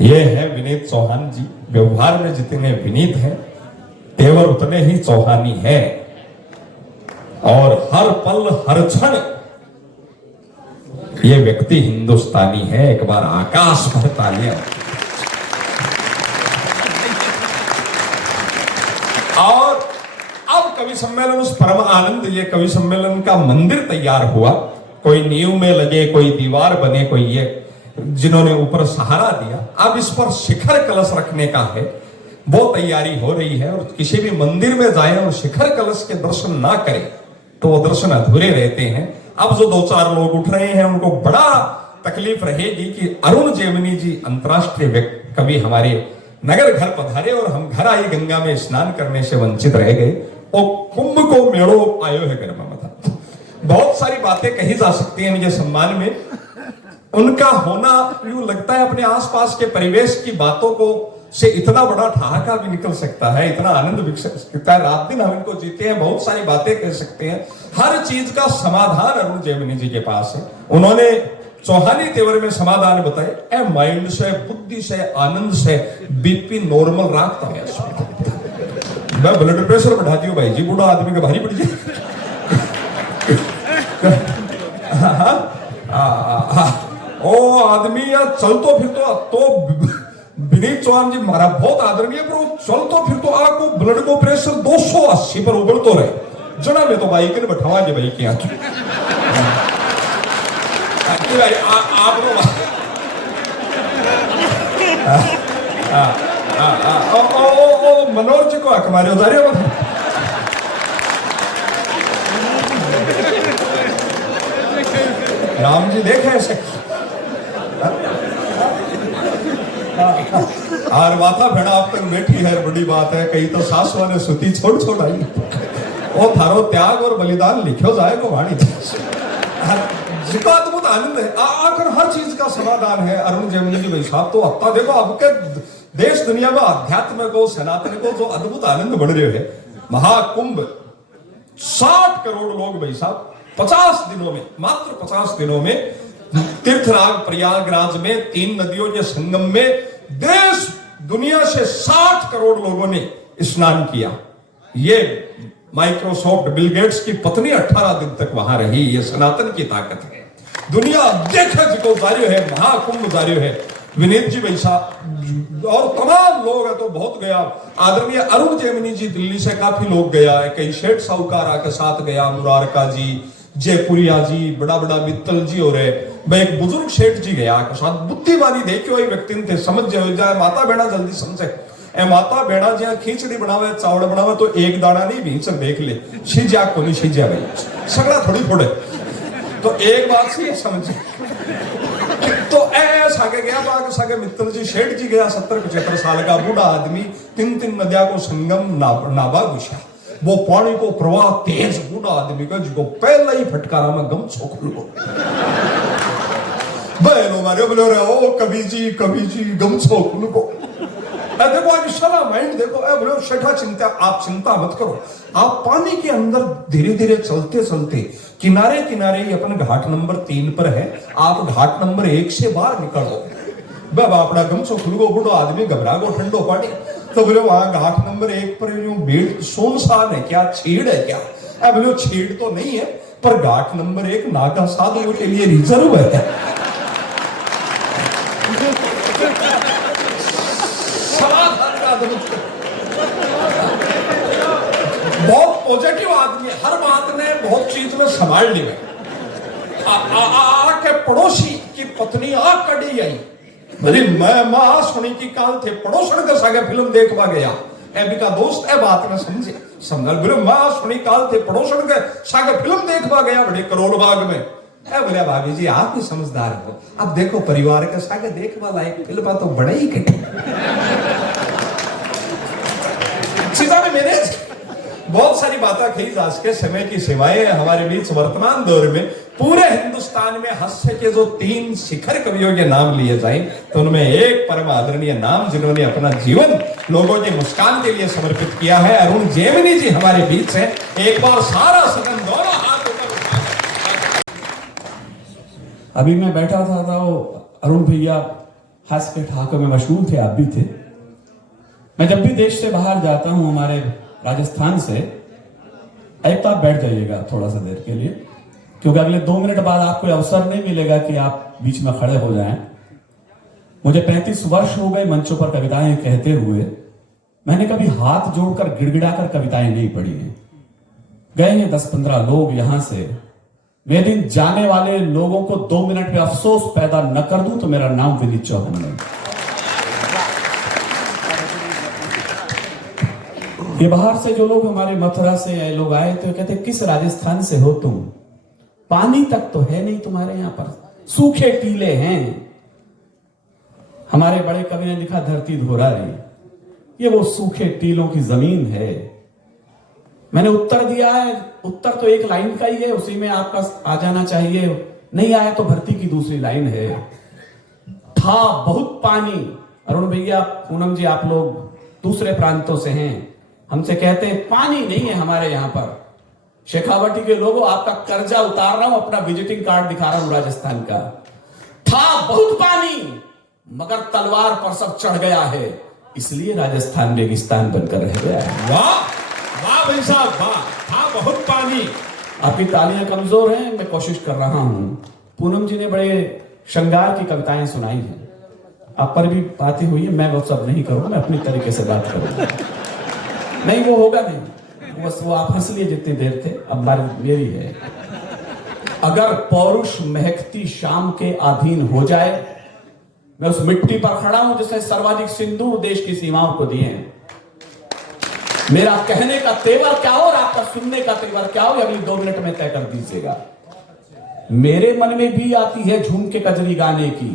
ये है विनीत चौहान जी। व्यवहार में जितने विनीत हैं तेवर उतने ही चौहानी है, और हर पल हर क्षण ये व्यक्ति हिंदुस्तानी है। एक बार आकाश भर तालियां। और अब कवि सम्मेलन उस परम आनंद, ये कवि सम्मेलन का मंदिर तैयार हुआ। कोई नींव में लगे, कोई दीवार बने, कोई ये जिन्होंने ऊपर सहारा दिया। अब इस पर शिखर कलश रखने का है, वो तैयारी हो रही है। और किसी भी मंदिर में जाए और शिखर कलश के दर्शन ना करें तो वो दर्शन अधूरे रहते हैं। अब जो 2-4 लोग उठ रहे हैं उनको बड़ा तकलीफ रहेगी कि अरुण जेमिनी जी अंतर्राष्ट्रीय कवि हमारे नगर घर पधारे और हम घर आई गंगा में स्नान करने से वंचित रह गए। और कुंभ को मेड़ो आयो है गर्मा मथा। बहुत सारी बातें कही जा सकती हैं इनके सम्मान में। उनका होना यूं लगता है अपने आसपास के परिवेश की बातों को से इतना बड़ा ठहाका भी निकल सकता है, इतना आनंद भी सकता है। रात दिन हम इनको जीते हैं, बहुत सारी बातें कह सकते हैं। हर चीज का समाधान अरुण जेमिनी जी के पास है। उन्होंने चौहानी तेवर में समाधान बताए। ए माइंड से, बुद्धि से, आनंद से बीपी नॉर्मल रखता है। मैं ब्लड प्रेशर बढ़ा दी हूं भाई जी, बूढ़ा आदमी का भारी पड़ जाए। ओ आदमी या चलतो फिरतो तो विनीत चौहान जी मारा बहुत आदरणीय, पर वो चलतो फिरतो आपको ब्लड को प्रेशर 280 पर उबलतो रहे। जना में तो बाइक ने बैठावा दे भाई क्या आप मनोज जी को हक मारे जा रहे हो। राम जी देखे ऐसे और माथा भेड़ा आप तक बैठी है, बड़ी बात है। कई तो सासुआ ने सुती छोड़ छोड़ आई। वो थारो त्याग और बलिदान लिखो जाए को वाणी जितना अद्भुत आनंद है। आखिर हर चीज का समाधान है। अरुण जेमिनी जी भाई साहब तो अब देखो आपके देश दुनिया में अध्यात्म को, सनातन को जो अद्भुत आनंद बढ़ रहे है। महाकुंभ 60 करोड़ लोग भाई साहब 50 दिनों में, मात्र 50 दिनों में तीर्थराज प्रयागराज में 3 नदियों के संगम में देश दुनिया से 60 करोड़ लोगों ने स्नान किया। ये माइक्रोसॉफ्ट बिल गेट्स की पत्नी 18 दिन तक वहां रही। ये सनातन की ताकत है। दुनिया देखे जिको जारी है, महाकुंभ जारी है। विनीत जी वैसा और तमाम लोग है तो बहुत गया। आदरणीय अरुण जेमिनी जी दिल्ली से काफी लोग गया है। कई शेठ साहूकार के साथ गया, मुरारका जी, जयपुरिया जी, बड़ा बड़ा मित्तल जी और भाई एक बुजुर्ग शेठ जी गया के साथ। बुद्धिमानी देखियो ये व्यक्ति थे, समझ जाए माता बेड़ा जल्दी समझे। ए माता बेड़ा जहाँ खींचड़ी बनावे, चावड़ बनावे तो एक दाना नहीं भींच देख ले, सीजा को नहीं सीजा भाई, सगड़ा थोड़ी फोड़े। तो एक बात से समझे। तो ऐसा आगे गया तो आगे सागे मित्तल जी शेठ जी गया, 70-75 साल का बूढ़ा आदमी। 3 नदिया को संगम नाबा घुसा। वो पानी को प्रवाह तेज, बूढ़ा आदमी का जिसको पहला ही फटकारा में गम छोक लो बहनों मारे बोले रहे ओ कवि जी गम छोक लो। देखो आज सारा माइंड देखो, बोले शेठा चिंता, आप चिंता मत करो। आप पानी के अंदर धीरे धीरे चलते चलते किनारे किनारे अपन घाट नंबर 3 पर है। आप घाट नंबर 1 से बाहर निकलो। बाबा अपना गमछो खुलगो, बूढ़ो आदमी घबरा गो, ठंडो पानी। तो बोले वहां घाट नंबर 1 पर भीड़ सुनसान है क्या, छीड़ है क्या? बोले छीड़ तो नहीं है, पर घाट नंबर 1 नागा साधुओं के लिए रिजर्व है। बहुत पॉजिटिव आदमी, हर बात ने बहुत चीज में संभाल ली। के पड़ोसी की पत्नी आ कड़ी आई, बोली मैं मां सुनी की काल थे पड़ोसन के सागे फिल्म देखवा गया। एबी का दोस्त है बात में समझे समझ। बोले मां सुनी काल थे पड़ोसन के सागे फिल्म देखवा गया बड़े करोल बाग में। बोले भाभी जी आप भी समझदार हो, अब देखो परिवार के सागे देखवा लायक फिल्म तो बड़ा ही कटी। सीधा में मैंने बहुत सारी बातें कही आज के समय की सेवाएं हमारे बीच वर्तमान दौर में। पूरे हिंदुस्तान में हास्य के जो 3 शिखर कवियों के नाम लिए जाए तो उनमें एक परम आदरणीय नाम जिन्होंने अपना जीवन लोगों की मुस्कान के लिए समर्पित किया है, अरुण जेमिनी जी हमारे बीच है। एक बार सारा सदन दोनों हाथ ऊपर। अभी मैं बैठा था वो अरुण भैया हास्य के ठहाकों में मशहूर थे, आप भी थे। मैं जब भी देश से बाहर जाता हूं, हमारे राजस्थान से, एक तो आप बैठ जाइएगा थोड़ा सा देर के लिए, क्योंकि अगले 2 मिनट बाद आपको अवसर नहीं मिलेगा कि आप बीच में खड़े हो जाएं। मुझे 35 वर्ष हो गए मंचों पर कविताएं कहते हुए। मैंने कभी हाथ जोड़कर गिड़गिड़ाकर कविताएं नहीं पढ़ी हैं। गए हैं 10-15 लोग यहां से। मैं दिन जाने वाले लोगों को 2 मिनट में अफसोस पैदा न कर दूं तो मेरा नाम विनीत चौहान है। ये बाहर से जो लोग हमारे मथुरा से लोग आए थे, कहते किस राजस्थान से हो तुम? पानी तक तो है नहीं तुम्हारे यहां पर, सूखे टीले हैं। हमारे बड़े कवि ने लिखा धरती धोरा रही, ये वो सूखे टीलों की जमीन है। मैंने उत्तर दिया है, उत्तर तो एक लाइन का ही है, उसी में आपका आ जाना चाहिए। नहीं आया तो भर्ती की दूसरी लाइन है। था बहुत पानी। अरुण भैया, पूनम जी, आप लोग दूसरे प्रांतों से हैं, हमसे कहते हैं पानी नहीं है हमारे यहां पर। शेखावटी के लोगों, आपका कर्जा उतार रहा हूं, अपना विजिटिंग कार्ड दिखा रहा हूं राजस्थान का। था बहुत पानी मगर तलवार पर सब चढ़ गया है, इसलिए राजस्थान रेगिस्तान बनकर रह गया है। वाह वाह भाई साहब, वाह। था बहुत पानी। आपकी तालियां कमजोर हैं, मैं कोशिश कर रहा हूं। पूनम जी ने बड़े श्रृंगार की कविताएं सुनाई हैं, आप पर भी बातें हुई है। मैं वो सब नहीं करूंगा, मैं अपनी तरीके से बात करूंगा। नहीं, वो होगा नहीं, बस वो आप हंस लिए जितनी देर थे, अब बारी मेरी है। अगर पौरुष महकती शाम के अधीन हो जाए, मैं उस मिट्टी पर खड़ा हूं जिसने सर्वाधिक सिंदूर देश की सीमाओं को दिए हैं। मेरा कहने का तेवर क्या हो और आपका सुनने का तेवर क्या हो, अगली 2 मिनट में तय कर दीजिएगा। मेरे मन में भी आती है झूम के कजरी गाने की,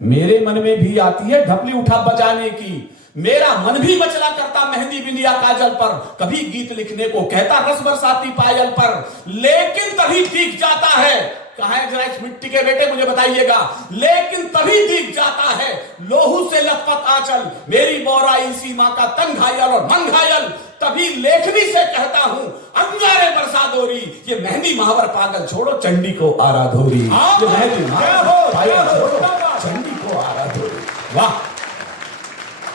मेरे मन में भी आती है ढपली उठा बजाने की। मेरा मन भी मचला करता मेहंदी बिंदिया काजल पर, कभी गीत लिखने को कहता रस बरसाती पायल पर, लेकिन तभी दिख जाता है। कहां है जरा इस मिट्टी के बेटे, मुझे बताइएगा। लेकिन तभी दिख जाता है लोहू से लथपथ आंचल, मेरी बोराई सीमा का तन घायल और मन घायल। तभी लेखनी से कहता हूं अंगारे बरसा दोरी, ये मेहंदी महावर पागल छोड़ो चंडी को आराधोरी। ये मेहंदी महावर पागल छोड़ो चंडी को आराधोरी। वाह,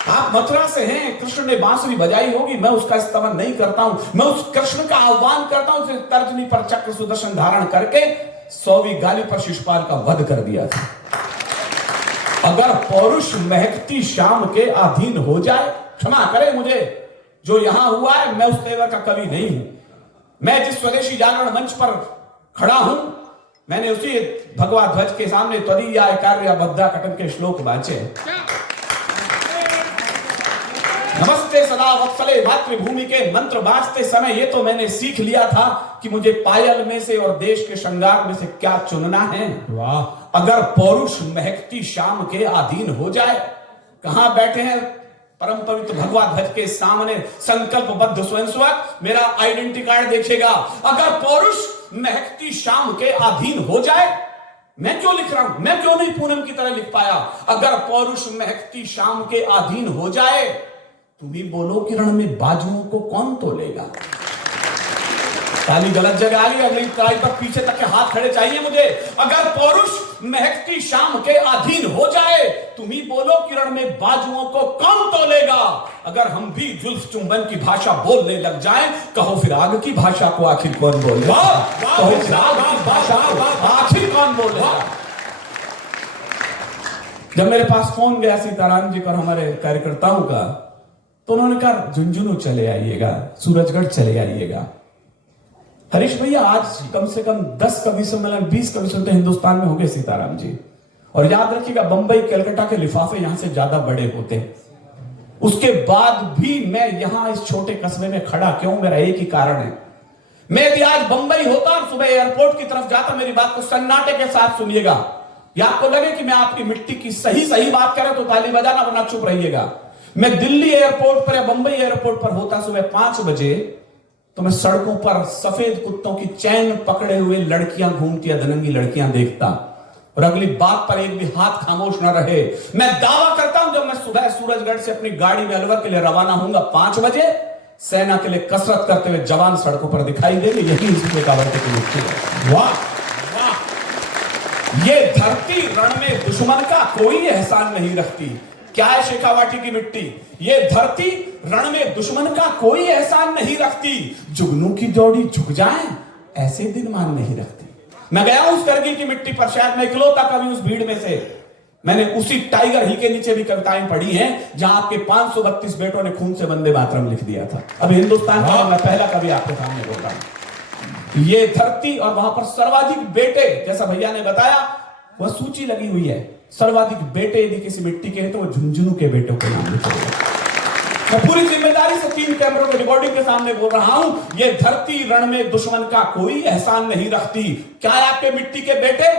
आप मथुरा से हैं, कृष्ण ने बांसुरी बजाई होगी, मैं उसका इस्तेमाल नहीं करता हूं। मैं उस कृष्ण का आह्वान करता हूं, तर्जनी पर चक्र सुदर्शन धारण करके 100वीं गाली पर शिशुपाल का वध कर दिया था। अगर पौरुष महकती शाम के अधीन हो जाए, क्षमा करें मुझे, जो यहां हुआ है मैं उस तेवर का कवि नहीं हूं। मैं जिस स्वदेशी जागरण मंच पर खड़ा हूं, मैंने उसी भगवा ध्वज के सामने त्वदीया कार्य बद्धा कटन के श्लोक वाचे। नमस्ते सदा वत्सले मातृभूमि के मंत्र बाजते समय ये तो मैंने सीख लिया था कि मुझे पायल में से और देश के श्रृंगार में से क्या चुनना है। वाह, अगर पौरुष महकती शाम के अधीन हो जाए, कहां बैठे हैं परम पवित्र भगवा ध्वज के सामने संकल्पबद्ध स्वयंसेवक, मेरा आइडेंटिटी कार्ड देखिएगा। अगर पौरुष महकती शाम के अधीन हो जाए, मैं क्यों लिख रहा हूं, मैं क्यों नहीं पूनम की तरह लिख पाया। अगर पौरुष महकती शाम के अधीन हो जाए, तुम ही बोलो कि रण में बाजुओं को कौन तोलेगा। ताली गलत जगह आ गई, अगली ताली पर पीछे तक के हाथ खड़े चाहिए मुझे। अगर पौरुष महकती शाम के अधीन हो जाए, तुम ही बोलो कि रण में बाजुओं को कौन तोलेगा। अगर हम भी जुल्फ चुंबन की भाषा बोलने लग जाएं, कहो फिर आग की भाषा को आखिर कौन बोलेगा। कहो फिर आग की भाषा को आखिर कौन बोलेगा। जब मेरे पास फोन गया सीताराम जी पर हमारे कार्यकर्ताओं का, तो उन्होंने कहा झुंझुनू चले आइएगा, सूरजगढ़ चले आइएगा। हरीश भैया, आज कम से कम 10 कवि सम्मेलन, 20 कवि सम्मेलन हिंदुस्तान में होंगे सीताराम जी। और याद रखिएगा, बंबई कलकत्ता के लिफाफे यहां से ज्यादा बड़े होते हैं। उसके बाद भी मैं यहां इस छोटे कस्बे में खड़ा क्यों, मेरा एक ही कारण है। मैं यदि आज बंबई होता और सुबह एयरपोर्ट की तरफ जाता, मेरी बात को सन्नाटे के साथ सुनिएगा। या आपको लगे कि मैं आपकी मिट्टी की सही बात कर रहा तो ताली बजाना, वरना चुप रहिएगा। मैं दिल्ली एयरपोर्ट पर या बंबई एयरपोर्ट पर होता सुबह 5 बजे, तो मैं सड़कों पर सफेद कुत्तों की चैन पकड़े हुए लड़कियां घूमती, अधनंगी लड़कियां देखता, और अगली बात पर एक भी हाथ खामोश न रहे। मैं दावा करता हूं, जब मैं सुबह सूरजगढ़ से अपनी गाड़ी में अलवर के लिए रवाना होऊंगा 5 बजे, सेना के लिए कसरत करते हुए जवान सड़कों पर दिखाई देंगे। यही इसमें कावड़ते की मुक्ति है। वाह वाह, ये धरती रण में दुश्मन दुश्मन का कोई एहसान नहीं रखती। क्या है शेखावाटी की मिट्टी? ये धरती रण में दुश्मन का कोई एहसान नहीं रखती। जुगनू की जोड़ी झुक जाए ऐसे दिन मान नहीं रखती। मैं गया उस करगिल की मिट्टी पर, शायद मैं इकलौता कवि उस भीड़ में से। मैंने उसी टाइगर ही के नीचे भी कविताएं पढ़ी हैं जहां आपके 532 बेटों ने खून से वंदे मातरम लिख दिया था। अभी हिंदुस्तान का मैं पहला कवि आपके सामने बोल रहा हूं। ये धरती और वहां पर सर्वाधिक बेटे, जैसा भैया ने बताया, वह सूची लगी हुई है। सर्वाधिक बेटे यदि किसी मिट्टी के हैं तो वो झुंझुनू के बेटों के नाम लिखेगा। मैं पूरी जिम्मेदारी से 3 कैमरों के रिकॉर्डिंग के सामने बोल रहा हूं, ये धरती रण में दुश्मन का कोई एहसान नहीं रखती। क्या है आपके मिट्टी के बेटे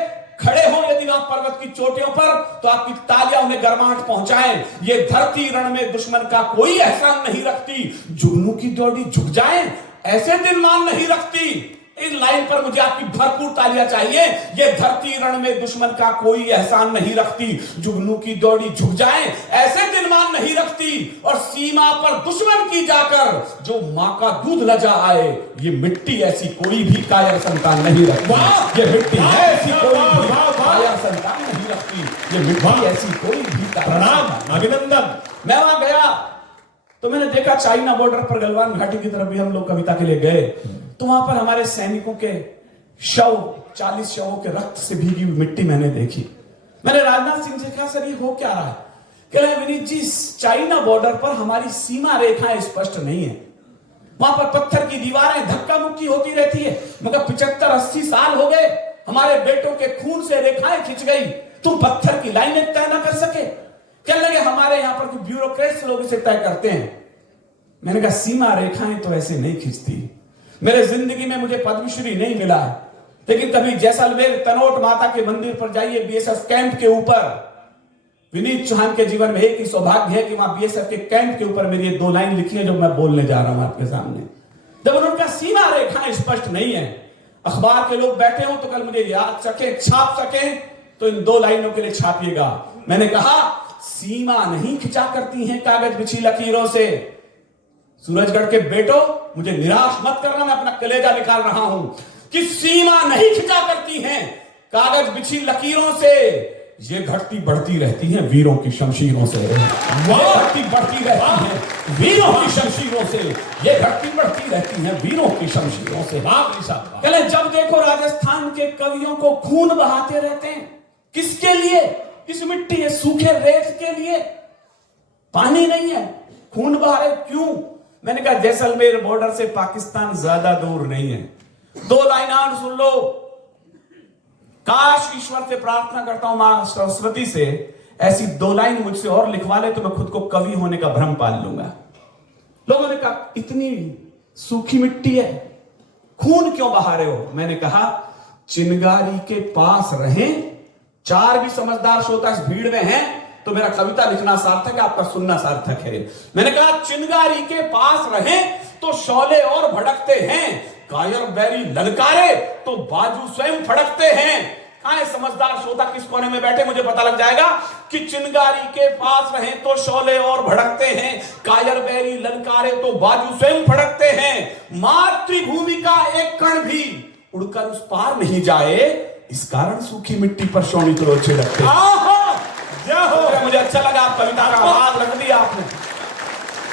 खड़े हो यदि वहां पर्वत की चोटियों पर तो आपकी तालियां उन्हें गर्माहट पहुंचाएं। ये धरती रण में दुश्मन का कोई एहसान नहीं रखती। जुगनू की जोड़ी झुक जाए ऐसे दिन मान नहीं रखती। इस लाइन पर मुझे आपकी भरपूर तालियां चाहिए। ये धरती रण में दुश्मन का कोई एहसान नहीं रखती। जुगनू की जोड़ी झुक जाए ऐसे दिन मान नहीं रखती। और सीमा पर दुश्मन की जाकर जो मां का दूध लजा आए, ये मिट्टी ऐसी कोई भी कायर संतान नहीं रखती। ये मिट्टी ऐसी कोई भी कायर संतान नहीं रखती। ये मिट्टी ऐसी कोई भी। प्रणाम, अभिनंदन। मैं वहां गया तो मैंने देखा चाइना बॉर्डर पर गलवान घाटी की तरफ भी हम लोग कविता के लिए गए, तो वहां पर हमारे सैनिकों के शव, 40 शवों के रक्त से भीगी हुई मिट्टी मैंने देखी। मैंने राजनाथ सिंह से कहा, सर ये हो क्या रहा है? कह रहे विनीत जी, चाइना बॉर्डर पर हमारी सीमा रेखाएं स्पष्ट नहीं है। वहां पर पत्थर की दीवारें धक्का मुक्की होती रहती है। मगर 75-80 साल हो गए, हमारे बेटों के खून से रेखाएं खिंच गई, तुम पत्थर की लाइनें तय न कर सके? कहने लगे हमारे यहां पर ब्यूरोक्रेट्स लोग इसे तय करते हैं। मैंने कहा सीमा रेखाएं तो ऐसे नहीं खिंचती। मेरे जिंदगी में मुझे पद्मश्री नहीं मिला है, लेकिन कभी जैसलमेर तनोट माता के मंदिर पर जाइए, बीएसएफ कैंप के ऊपर, विनीत चौहान के जीवन में एक ही सौभाग्य है कि वहां बीएसएफ के कैंप के ऊपर मेरी 2 लाइन लिखी है जो मैं बोलने जा रहा हूं आपके सामने। जब उनका सीमा रेखाएं स्पष्ट नहीं है, अखबार के लोग बैठे हो तो कल मुझे याद सके, छाप सके, तो इन 2 लाइनों के लिए छापिएगा। मैंने कहा सीमा नहीं खिंचा करती हैं कागज बिछी लकीरों से। सूरजगढ़ के बेटो, मुझे निराश मत करना, मैं अपना कलेजा निकाल रहा हूं कि सीमा नहीं खिंचा करती हैं कागज बिछी लकीरों से। ये घटती बढ़ती रहती हैं वीरों की शमशीरों से। घटती बढ़ती रहती हैं वीरों की शमशीरों से। ये घटती बढ़ती रहती हैं वीरों की शमशीरों से। कहले जब देखो राजस्थान के कवियों को खून बहाते रहते हैं। किसके लिए? इस मिट्टी, ये सूखे रेत के लिए। पानी नहीं है, खून बहा रहे, क्यों? मैंने कहा जैसलमेर बॉर्डर से पाकिस्तान ज्यादा दूर नहीं है। 2 लाइन और सुन लो। काश ईश्वर से प्रार्थना करता हूं, मां सरस्वती से, ऐसी 2 लाइन मुझसे और लिखवा ले तो मैं खुद को कवि होने का भ्रम पाल लूंगा। लोगों ने कहा इतनी सूखी मिट्टी है, खून क्यों बहा रहे हो? मैंने कहा चिनगारी के पास रहें। 4 भी समझदार श्रोता इस भीड़ में हैं तो मेरा कविता लिखना सार्थक है, आपका सुनना सार्थक है। मैंने कहा चिनगारी के पास रहें तो शौले और भड़कते हैं, कायर बैरी ललकारे तो बाजू स्वयं फड़कते हैं। कहां है समझदार श्रोता? किस कोने में बैठे? मुझे पता लग जाएगा कि चिनगारी के पास रहें तो शौले और भड़कते हैं, कायर बैरी ललकारे तो बाजू स्वयं फड़कते हैं। मातृभूमि का एक कण भी उड़कर उस पार नहीं जाए, इस कारण सूखी मिट्टी पर शोणित लोग छिड़कते। मुझे अच्छा लगा आप कविता का आवाज रख दिया आपने।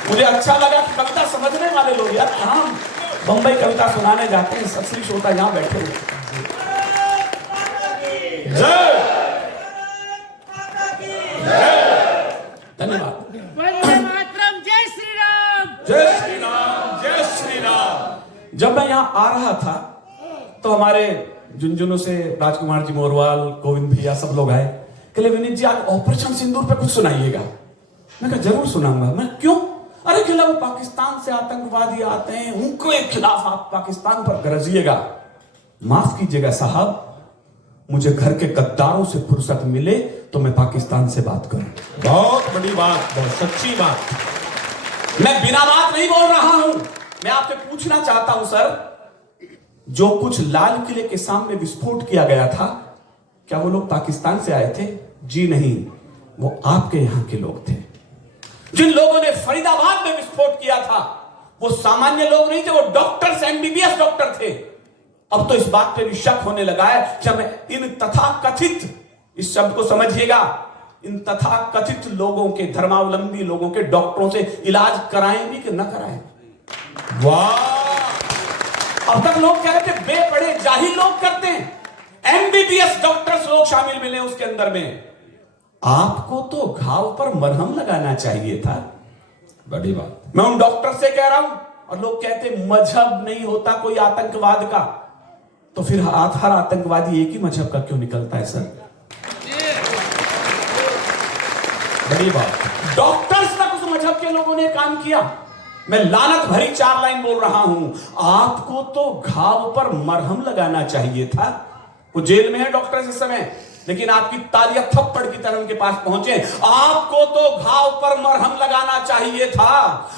मुझे अच्छा लगा कि कविता समझने वाले लोग, यार हम बंबई कविता सुनाने जाते हैं, सत्सरी श्रोता यहां बैठे हुए। धन्यवाद। जय श्री राम। जय श्री राम, जय श्री राम। जब मैं यहां आ रहा था तो हमारे झुंझुनू से राजकुमार जी मोरवाल, गोविंद भैया, सब लोग आए। कहले विनीत जी आज ऑपरेशन सिंदूर पे कुछ सुनाइएगा। मैं कहा जरूर सुनाऊंगा। मैं क्यों? अरे कहला वो पाकिस्तान से आतंकवादी आते हैं, उनके खिलाफ आप पाकिस्तान पर गरजिएगा। माफ कीजिएगा साहब, मुझे घर के गद्दारों से फुर्सत मिले तो मैं पाकिस्तान से बात करूं। बहुत बड़ी बात, बहुत सच्ची बात। मैं बिना बात नहीं बोल रहा हूं। मैं आपसे पूछना चाहता हूं सर, जो कुछ लाल किले के सामने विस्फोट किया गया था, क्या वो लोग पाकिस्तान से आए थे? जी नहीं, वो आपके यहां के लोग थे। जिन लोगों ने फरीदाबाद में विस्फोट किया था वो सामान्य लोग नहीं थे, वो डॉक्टर्स, एमबीबीएस डॉक्टर थे। अब तो इस बात पे भी शक होने लगा है कि हमें इन तथाकथित इस शब्द को समझिएगा। इन तथा कथित लोगों के, धर्मावलंबी लोगों के डॉक्टरों से इलाज कराएं भी कि न कराएं। वाह! अब तक लोग कह रहे थे बेपढ़े जाहिल लोग करते हैं, एमबीबीएस डॉक्टर्स लोग शामिल मिले उसके अंदर में। आपको तो घाव पर मरहम लगाना चाहिए था। बड़ी बात। मैं उन डॉक्टर से कह रहा हूं, और लोग कहते मजहब नहीं होता कोई आतंकवाद का, तो फिर हर आतंकवादी एक ही मजहब का क्यों निकलता है सर? बड़ी बात। डॉक्टर्स तक उस मजहब के लोगों ने काम किया। मैं लानत भरी 4 लाइन बोल रहा हूं, आपको तो घाव पर मरहम लगाना चाहिए था। वो जेल में है डॉक्टर्स इस समय, लेकिन आपकी तालियां थप्पड़ की तरह उनके पास पहुंचे। आपको तो घाव पर मरहम लगाना चाहिए था,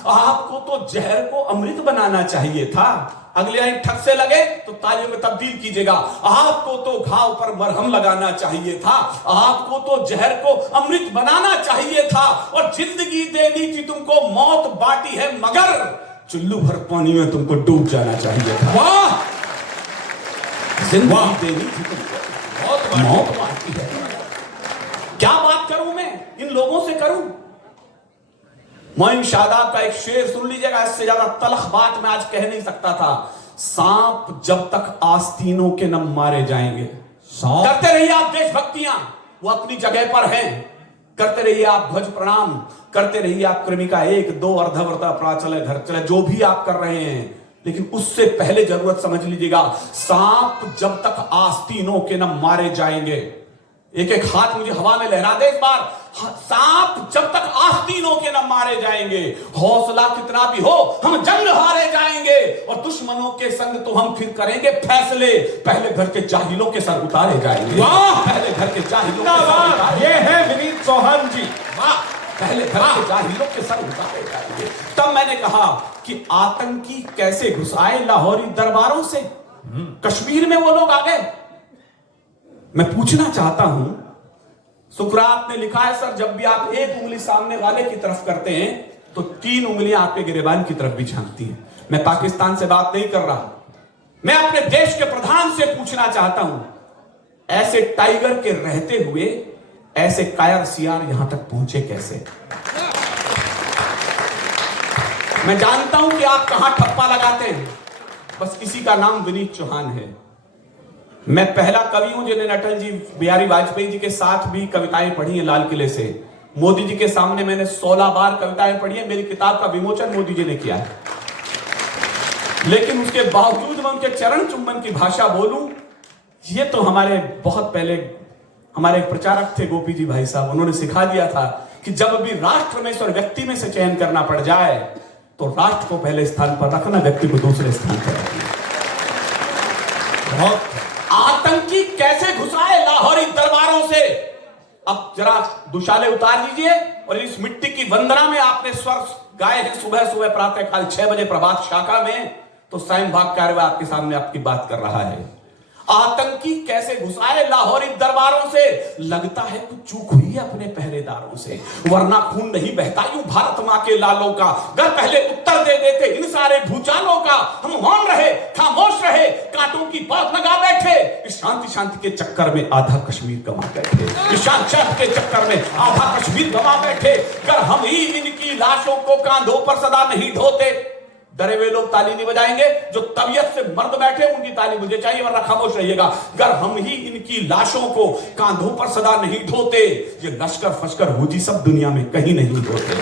आपको तो जहर को अमृत बनाना चाहिए था। अगले लाइन ठग से लगे तो तालियों में तब्दील कीजिएगा। आपको तो घाव पर मरहम लगाना चाहिए था, आपको तो जहर को अमृत बनाना चाहिए था, और जिंदगी देनी थी तुमको, मौत बांटी है मगर चुल्लू भर पानी में तुमको डूब जाना चाहिए था। वाह! जिंदगी देनी थी तुमको, मौत बांटी है। क्या बात करूं मैं इन लोगों से करूं? मोइन शादाब का एक शेर सुन लीजिएगा, इससे ज्यादा तलख बात मैं आज कह नहीं सकता था। सांप जब तक आस्तीनों के न मारे जाएंगे। करते रहिए आप देशभक्तियां, वो अपनी जगह पर हैं। करते रहिए आप ध्वज प्रणाम, करते रहिए आप क्रमिका 1, 2 अर्धवर्धा प्राचल घर चले, जो भी आप कर रहे हैं। लेकिन उससे पहले जरूरत समझ लीजिएगा, सांप जब तक आस्तीनों के न मारे जाएंगे। एक एक हाथ मुझे हवा में लहरा दे इस बार। सांप जब तक आस्तीनों के न मारे जाएंगे, हौसला कितना भी हो हम जंग हारे जाएंगे, और दुश्मनों के संग तो हम फिर करेंगे फैसले। पहले घर के जाहिलों के सर उतारे जाएंगे। वाह! पहले घर के जाहिलों के सर उतारे। ये है विनीत चौहान जी। वाह! पहले घर के जाहिलों के सर उतारे जाएंगे। तब मैंने कहा कि आतंकी कैसे घुस आए लाहौरी दरबारों से, कश्मीर में वो लोग आ गए। मैं पूछना चाहता हूं, सुकरात ने लिखा है सर, जब भी आप एक उंगली सामने वाले की तरफ करते हैं तो 3 उंगलियां आपके गिरेबान की तरफ भी झांकती हैं। मैं पाकिस्तान से बात नहीं कर रहा, मैं अपने देश के प्रधान से पूछना चाहता हूं, ऐसे टाइगर के रहते हुए ऐसे कायर सियार यहां तक पहुंचे कैसे? मैं जानता हूं कि आप कहां ठप्पा लगाते हैं, बस किसी का नाम विनीत चौहान है। मैं पहला कवि हूं जिन्हें अटल जी, बिहारी वाजपेयी जी के साथ भी कविताएं पढ़ी हैं लाल किले से। मोदी जी के सामने मैंने 16 बार कविताएं पढ़ी हैं। मेरी किताब का विमोचन मोदी जी ने किया है, लेकिन उसके बावजूद मैं उनके चरण चुंबन की भाषा बोलूं, ये तो हमारे बहुत पहले हमारे एक प्रचारक थे गोपी जी भाई साहब, उन्होंने सिखा दिया था कि जब भी राष्ट्र में से और व्यक्ति में से चयन करना पड़ जाए तो राष्ट्र को पहले स्थान पर रखना, व्यक्ति को दूसरे स्थान पर रखना। बहुत आतंकी कैसे घुसाए लाहौरी दरबारों से? अब जरा दुशाले उतार लीजिए, और इस मिट्टी की वंदना में आपने स्वर गाए हैं सुबह सुबह प्रातः काल 6 बजे प्रभात शाखा में, तो सायं भाग कार्य आपके सामने आपकी बात कर रहा है। आतंकी कैसे घुसाए लाहौरी दरबारों से? लगता है कुछ चूक हुई है अपने पहरेदारों से, वरना खून नहीं बहता यूं भारत मां के लालों का। अगर पहले उत्तर दे देते इन सारे भूचालों का, हम मौन रहे, खामोश रहे, कांटों की बात लगा बैठे। इस शांति शांति के चक्कर में आधा कश्मीर गंवा बैठे, इस शांति के चक्कर में आधा कश्मीर गंवा बैठे। अगर हम ही इनकी लाशों को कांधों पर सदा नहीं ढोते, डरे हुए लोग ताली नहीं बजाएंगे, जो तबीयत से मर्द बैठे उनकी ताली मुझे चाहिए, वरना खामोश रहिएगा। अगर हम ही इनकी लाशों को कांधों पर सदा नहीं ढोते, ये लश्कर फश्कर हुजी सब दुनिया में कहीं नहीं होते।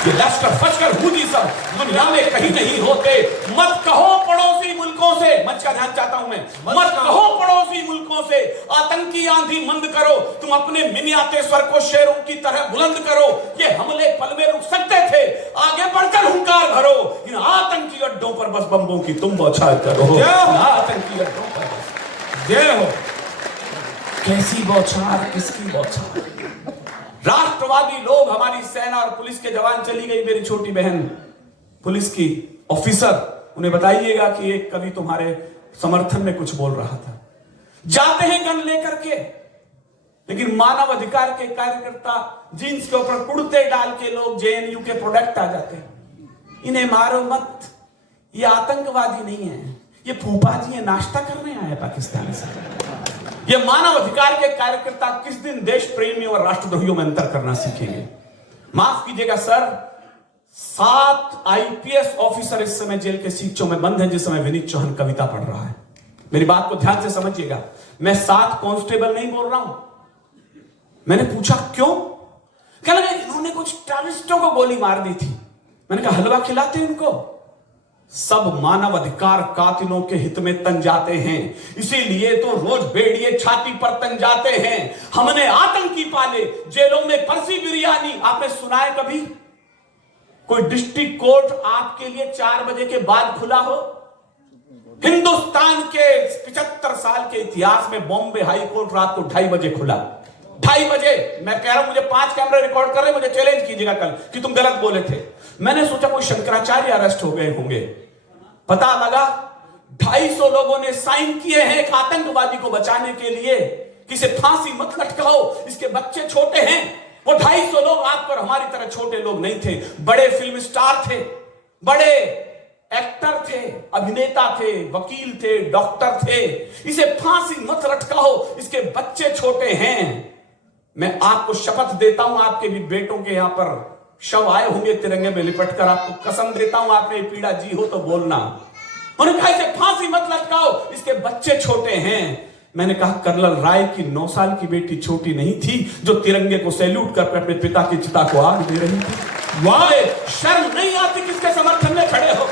ये लश्कर फश्कर हुजी सब दुनिया में कहीं नहीं होते। मत कहो पड़ोसी मुल्कों से, मंच का ध्यान चाहता हूं मैं, मत कहो पड़ोसी मुल्कों से आतंकी आंधी मंद करो, तुम अपने मिनियाते स्वर को शेरों की तरह बुलंद करो। ये हमले पल में रुक सकते थे, आगे बढ़कर हुंकार भरो। इन आतंकी अड्डों पर बस बम्बों की तुम बौछार करो। आतंकी अड्डों पर जय हो। कैसी बौछार, किसकी बौछार? राष्ट्रवादी लोग, हमारी सेना और पुलिस के जवान, चली गई मेरी छोटी बहन पुलिस की ऑफिसर, उन्हें बताइएगा कि एक कवि तुम्हारे समर्थन में कुछ बोल रहा था। जाते हैं गन लेकर के, लेकिन मानव अधिकार के कार्यकर्ता जींस के ऊपर कुर्ते डाल के लोग जेएनयू के प्रोडक्ट आ जाते हैं। इन्हें मारो मत, ये आतंकवादी नहीं है, ये फूफा जी है, नाश्ता करने आए पाकिस्तान से। ये मानव अधिकार के कार्यकर्ता किस दिन देश प्रेमियों और राष्ट्रद्रोहियों में अंतर करना सीखेंगे? माफ कीजिएगा सर, 7 आईपीएस ऑफिसर इस समय जेल के सीचों में बंद हैं जिस समय विनीत चौहान कविता पढ़ रहा है। मेरी बात को ध्यान से समझिएगा, मैं 7 कांस्टेबल नहीं बोल रहा हूं। मैंने पूछा क्यों? क्या लगा इन्होंने कुछ टेररिस्टों को गोली मार दी थी। मैंने कहा हलवा खिलाते इनको। सब मानव अधिकार कातिलों के हित में तन जाते हैं, इसीलिए तो रोज बेड़िए छाती पर तन जाते हैं। हमने आतंकी पाले, जेलों में परसी बिरयानी। आपने सुना है कभी कोई डिस्ट्रिक्ट कोर्ट आपके लिए 4 बजे के बाद खुला हो? हिंदुस्तान के 75 साल के इतिहास में बॉम्बे हाई कोर्ट रात को 2:30 बजे खुला। 2:30 बजे। मैं कह रहा हूं मुझे 5 कैमरे रिकॉर्ड कर रहे, मुझे चैलेंज कीजिएगा कल कि तुम गलत बोले थे। मैंने सोचा कोई शंकराचार्य अरेस्ट हो गए होंगे, पता लगा 250 लोगों ने साइन किए हैं एक आतंकवादी को बचाने के लिए कि इसे फांसी मत लटकाओ, इसके बच्चे छोटे हैं। वो 250 लोग आप पर हमारी तरह छोटे लोग नहीं थे, बड़े फिल्म स्टार थे, बड़े एक्टर थे, अभिनेता थे, वकील थे, डॉक्टर थे। इसे फांसी मत लटकाओ, इसके बच्चे छोटे हैं। मैं आपको शपथ देता हूं, आपके भी बेटों के यहां पर शव आए होंगे तिरंगे में लिपटकर। आपको कसम देता हूं, आपने पीड़ा जी हो तो बोलना। उन्होंने कहा इसे फांसी मत लटकाओ, इसके बच्चे छोटे हैं। मैंने कहा कर्नल राय की 9 साल की बेटी छोटी नहीं थी जो तिरंगे को सैल्यूट कर अपने पिता की चिता को आग दे रही थी। वाह, शर्म नहीं आती किसके समर्थन में खड़े हो?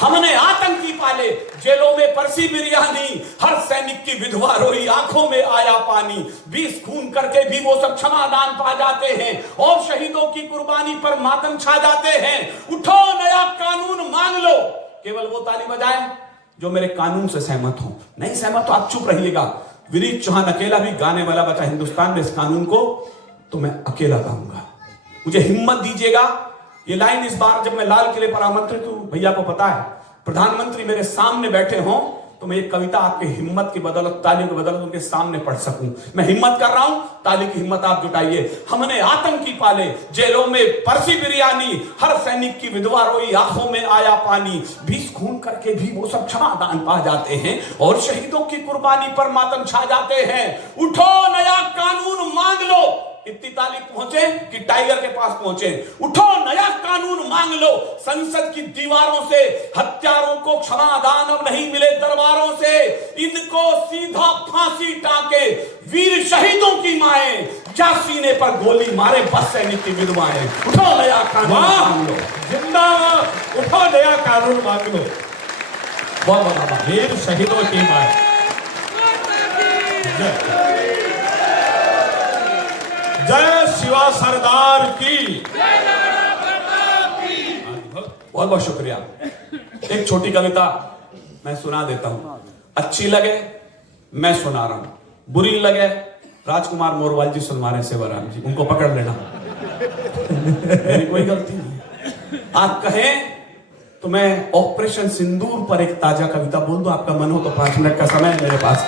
हमने आतंकी पाले, जेलों में परसी बिरयानी, हर सैनिक की विधवा रोई, आंखों में आया पानी। 20 खून करके भी वो सब क्षमादान पा जाते हैं और शहीदों की कुर्बानी पर मातम छा जाते हैं। उठो नया कानून मांग लो। केवल वो ताली बजाएं जो मेरे कानून से सहमत हो। नहीं सहमत तो आप चुप रहिएगा। विनीत चौहान अकेला भी गाने वाला बचा हिंदुस्तान में इस कानून को, तो मैं अकेला गाऊंगा। मुझे हिम्मत दीजिएगा। ये लाइन इस बार जब मैं लाल किले पर आमंत्रित हूं, भैया को पता है, प्रधानमंत्री मेरे सामने बैठे हों तो मैं ये कविता आपके हिम्मत की बदौलत, तालियों की बदौलत उनके सामने पढ़ सकूं। मैं हिम्मत कर रहा हूं, ताली की हिम्मत आप जुटाइए। हमने आतंकी पाले, जेलों में परसी बिरयानी, हर सैनिक की विधवा रोई, आंखों में आया पानी। 20 खून करके भी वो सब क्षमादान पा जाते हैं और शहीदों की कुर्बानी पर मातम छा जाते हैं। उठो नया कानून मांग लो। इतनी ताली पहुंचे कि टाइगर के पास पहुंचे। उठो नया कानून मांग लो। संसद की दीवारों से हत्यारों को क्षमादान अब नहीं मिले दरबारों से। इनको सीधा फांसी टांके वीर शहीदों की माएं, क्या सीने पर गोली मारे बस सैनिक की विधवाएं। उठो नया कानून मांग लो। जिंदाबाद, उठो नया कानून मांग लो। बहुत बहुत वीर शहीदों की माएं। जय शिवा सरदार की। बहुत बहुत शुक्रिया। एक छोटी कविता मैं सुना देता हूं, अच्छी लगे मैं सुना रहा हूं, बुरी लगे राजकुमार मोरवाल जी सुनवा रहे सेवाराम जी, उनको पकड़ लेना। मेरी कोई गलती नहीं। आप कहें तो मैं ऑपरेशन सिंदूर पर एक ताजा कविता बोल दूं, आपका मन हो तो 5 मिनट का समय मेरे पास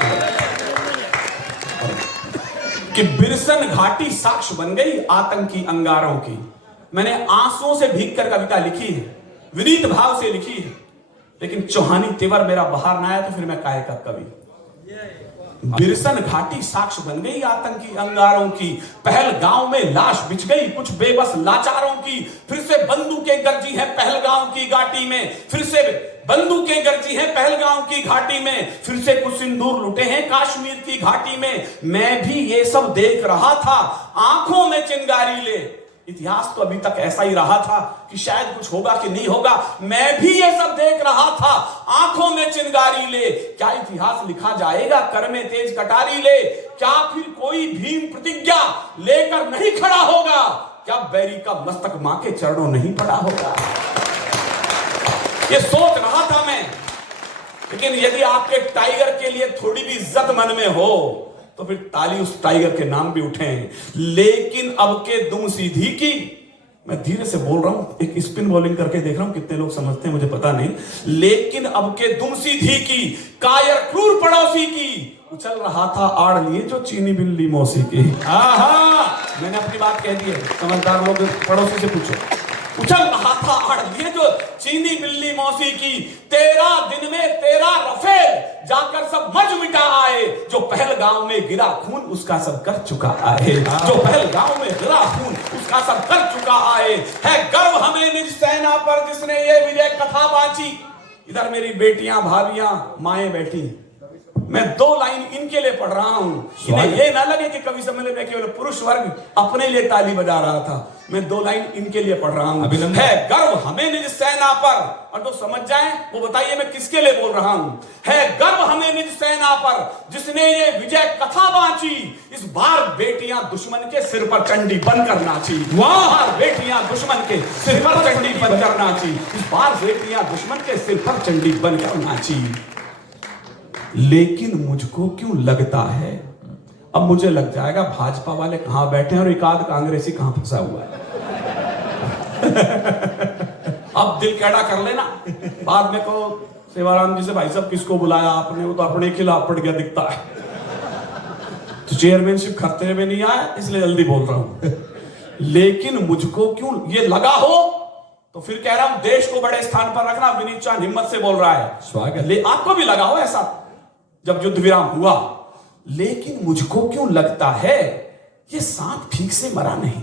कि बिरसन घाटी साक्ष्य बन गई आतंकी अंगारों की। मैंने आंसुओं से भीगकर कविता लिखी है, विनीत भाव से लिखी है, लेकिन चौहानी तेवर मेरा बाहर ना आया तो फिर मैं काहे का कवि। बिरसन घाटी साक्ष्य बन गई आतंकी अंगारों की। पहलगांव में लाश बिछ गई कुछ बेबस लाचारों की। फिर से बंदूकें गरजी हैं पहलगांव की घाटी में। फिर से बंदूकें गरजी हैं पहलगांव की घाटी में। फिर से कुछ सिंदूर लुटे हैं कश्मीर की घाटी में। मैं भी ये सब देख रहा था, आंखों में चिंगारी ले। इतिहास तो अभी तक ऐसा ही रहा था कि शायद कुछ होगा कि नहीं होगा। मैं भी ये सब देख रहा था, आंखों में चिंगारी ले। क्या इतिहास लिखा जाएगा कर में तेज कटारी ले? क्या फिर कोई भीम प्रतिज्ञा लेकर नहीं खड़ा होगा? क्या बैरी का मस्तक मां के चरणों नहीं पड़ा होगा? ये सोच रहा था मैं। लेकिन यदि आपके टाइगर के लिए थोड़ी भी इज्जत मन में हो तो फिर ताली उस टाइगर के नाम भी उठे। लेकिन अब के दुम सीधी की, मैं धीरे से बोल रहा हूं, एक स्पिन बॉलिंग करके देख रहा हूं, कितने लोग समझते हैं मुझे पता नहीं। लेकिन अब के दुम सीधी की, कायर क्रूर पड़ोसी की, उछल रहा था आड़ लिए जो चीनी बिल्ली मौसी की। आहा, मैंने अपनी बात कह दी है, समझदार लोग पड़ोसी से पूछो। उछल रहा था आड़ लिए जो चीनी बिल्ली मौसी की, 13 दिन में 13 रफेल, जाकर सब मज मिटा आए, जो पहलगांव में गिरा खून उसका सब कर चुका आए, जो पहलगांव में गिरा खून उसका सब कर चुका आए। है गर्व हमें निज सेना पर जिसने ये विजय कथा बांची। इधर मेरी बेटियां भाभियां माएं बैठी, मैं 2 लाइन इनके लिए पढ़ रहा हूं, इन्हें ये ना लगे कि कवि सम्मेलन में केवल पुरुष वर्ग अपने लिए ताली बजा रहा था। मैं 2 लाइन इनके लिए पढ़ रहा हूं। है गर्व हमें निज सेना पर, और तो समझ जाएं वो बताइए मैं किसके लिए बोल रहा हूं। है गर्व हमें निज सेना पर जिसने ये विजय कथा बांची, इस बार बेटियां दुश्मन के सिर पर चंडी बनकर नाची। वाह, बेटियां दुश्मन के सिर पर चंडी बनकर नाची, इस बार बेटियां दुश्मन के सिर पर चंडी बनकर नाची। लेकिन मुझको क्यों लगता है, अब मुझे लग जाएगा भाजपा वाले कहां बैठे हैं और एक आध कांग्रेसी कहां फंसा हुआ है। अब दिल कैड़ा कर लेना, बाद में कहो सेवाराम जी से भाई साहब किसको बुलाया आपने, वो तो अपने खिलाफ पड़ गया दिखता है। तो चेयरमैनशिप खतरे में नहीं आया इसलिए जल्दी बोल रहा हूं। लेकिन मुझको क्यों ये लगा हो, तो फिर कह रहा हूं देश को बड़े स्थान पर रखना। विनीत चांद हिम्मत से बोल रहा है, स्वागत। आपको भी लगा हो ऐसा जब युद्ध विराम हुआ। लेकिन मुझको क्यों लगता है ये सांप ठीक से मरा नहीं।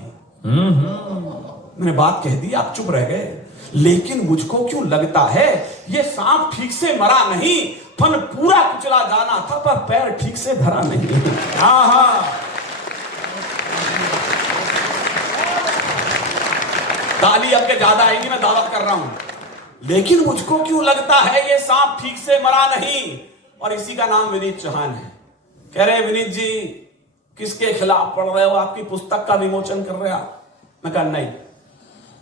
मैंने बात कह दी, आप चुप रह गए। लेकिन मुझको क्यों लगता है ये सांप ठीक से मरा नहीं, फन पूरा कुचला जाना था पर पैर ठीक से धरा नहीं। ताली अब के ज्यादा आएंगी, मैं दावत कर रहा हूं। लेकिन मुझको क्यों लगता है ये सांप ठीक से मरा नहीं, और इसी का नाम विनीत चौहान है। कह रहे विनीत जी किसके खिलाफ पढ़ रहे हो, आपकी पुस्तक का विमोचन कर रहे हो। मैं कहा नहीं,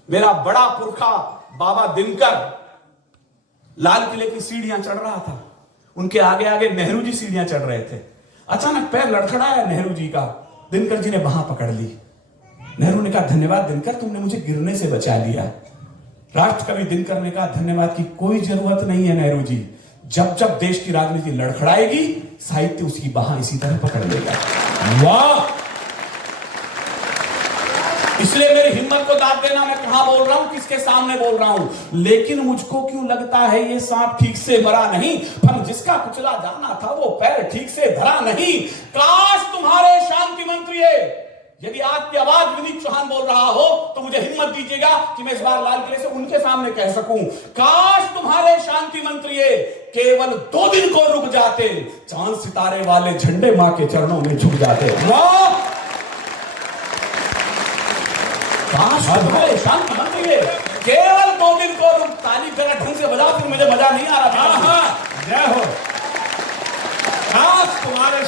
मेरा बड़ा पुरखा बाबा दिनकर लाल किले की सीढ़ियां चढ़ रहा था, उनके आगे आगे नेहरू जी सीढ़ियां चढ़ रहे थे। अचानक पैर लड़खड़ाया नेहरू जी का, दिनकर जी ने बांह पकड़ ली। नेहरू ने कहा धन्यवाद दिनकर, तुमने मुझे गिरने से बचा लिया। राष्ट्र कवि दिनकर ने कहा धन्यवाद की कोई जरूरत नहीं है नेहरू जी, जब जब देश की राजनीति लड़खड़ाएगी साहित्य उसकी बांह इसी तरह पकड़ लेगा। वाह, इसलिए मेरी हिम्मत को दाद देना, मैं कहां बोल रहा हूं, किसके सामने बोल रहा हूं। लेकिन मुझको क्यों लगता है ये सांप ठीक से मरा नहीं, फन जिसका कुचला जाना था वो पैर ठीक से धरा नहीं। काश तुम्हारे शांति मंत्री, यदि आपकी आवाज विनीत चौहान बोल रहा हो तो मुझे हिम्मत दीजिएगा कि मैं इस बार लाल किले से उनके सामने कह सकूं, काश तुम्हारे शांति मंत्री केवल 2 दिन को रुक जाते, चांद सितारे वाले झंडे मां के चरणों में झुक जाते। वाह, काश तुम्हारे शांति मंत्री केवल 2 दिन को रुक। ताली जरा ढंग से बजा, फिर मुझे मजा नहीं आ रहा। जय हो। काश तुम्हारे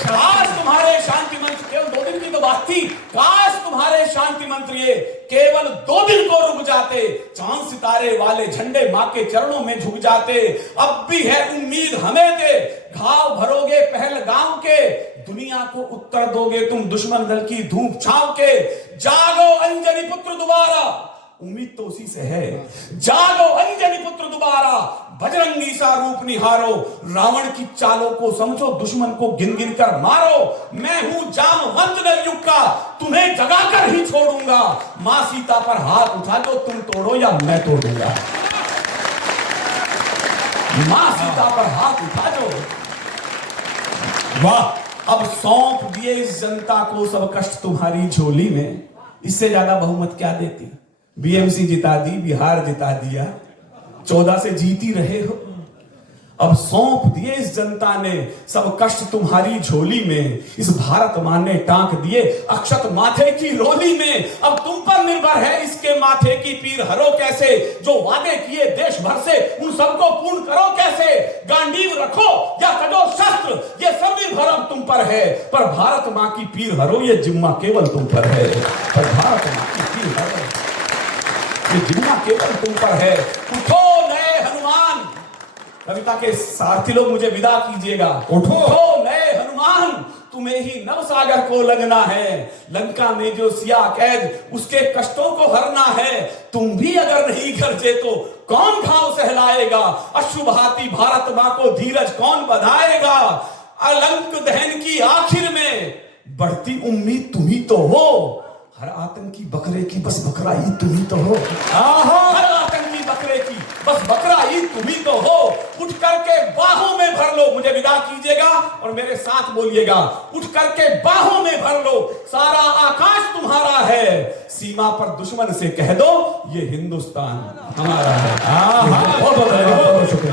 शांति मंत्री केवल 2 दिन की तो बात थी, काश तुम्हारे शांति मंत्री केवल 2 दिन को रुक जाते, चांद सितारे वाले झंडे मां के चरणों में झुक जाते। अब भी है उम्मीद हमें के, घाव भरोगे पहलगाम के, दुनिया को उत्तर दोगे तुम दुश्मन दल की धूप छांव के। जागो अंजनी पुत्र दोबारा, उम्मीद तो उसी से है। जागो अंजनी पुत्र दोबारा, बजरंगी सा रूप निहारो, रावण की चालों को समझो, दुश्मन को गिन गिन कर मारो। मैं हूं जामवंत नलयुग का, तुम्हें जगाकर ही छोड़ूंगा। मां सीता पर हाथ उठा दो, तुम तोड़ो या मैं तोड़ दूंगा। मां सीता पर हाथ उठा दो। वाह, अब सौंप दिए इस जनता को सब कष्ट तुम्हारी झोली में। इससे ज्यादा बहुमत क्या देती। बीएमसी जिता दी, बिहार जिता दिया, 14 से जीती रहे हो। अब सौंप दिए इस जनता ने सब कष्ट तुम्हारी झोली में। इस भारत मां ने टांक दिए अक्षत माथे की रोली में। अब तुम पर निर्भर है इसके माथे की पीर हरो कैसे। जो वादे किए देश भर से उन सबको पूर्ण करो कैसे। गांडीव रखो या कदो शस्त्र, ये सब निर्भर अब तुम पर है। पर भारत मां की पीर हरो, ये जिम्मा केवल तुम पर है। पर भारत मां की पीर हरो, ये जिम्मा केवल तुम पर है। उठो नए हनुमान, कविता के सारथी लोग मुझे विदा कीजिएगा। उठो नए हनुमान, तुम्हें ही नव सागर को लगना है। लंका में जो सिया कैद, उसके कष्टों को हरना है। तुम भी अगर नहीं गरजे तो कौन घाव सहलाएगा। अश्रु बहाती भारत मां को धीरज कौन बधाएगा। अलंक दहन की आखिर में बढ़ती उम्मीद तुम ही तो हो। हर आतंकी बकरे की बस बकरा ईद तुम ही तो हो। हर आतंकी बकरे की बस बकरा ईद तुम ही तो हो। उठ करके बाहों में भर लो, मुझे विदा कीजिएगा और मेरे साथ बोलिएगा, उठ करके बाहों में भर लो, सारा आकाश तुम्हारा है, सीमा पर दुश्मन से कह दो ये हिंदुस्तान हमारा है। बहुत बहुत शुक्रिया।